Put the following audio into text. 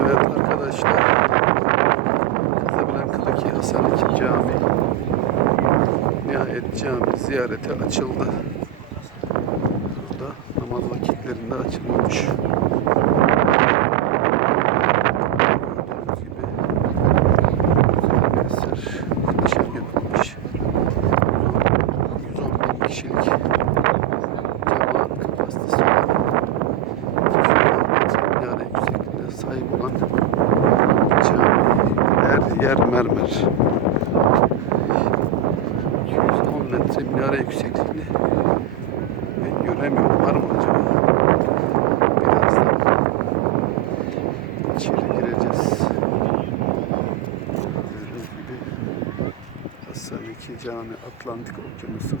Evet arkadaşlar. Casablanca'daki Hasan II Camii nihayet cami ziyarete açıldı. Burada namaz vakitlerinde açılmış. Gördüğünüz gibi eser. Muhteşem yapılmış. 110 bin kişilik cemaat kapasitesi olan 210 metre minare yüksekliğine sahip olan cami. Her yer mermer. 210 metre minare yüksekliğinde ben göremiyorum. Var mı acaba? Birazdan içeri gireceğiz. Gördüğünüz gibi Hasan II Cami Atlantik Okyanusu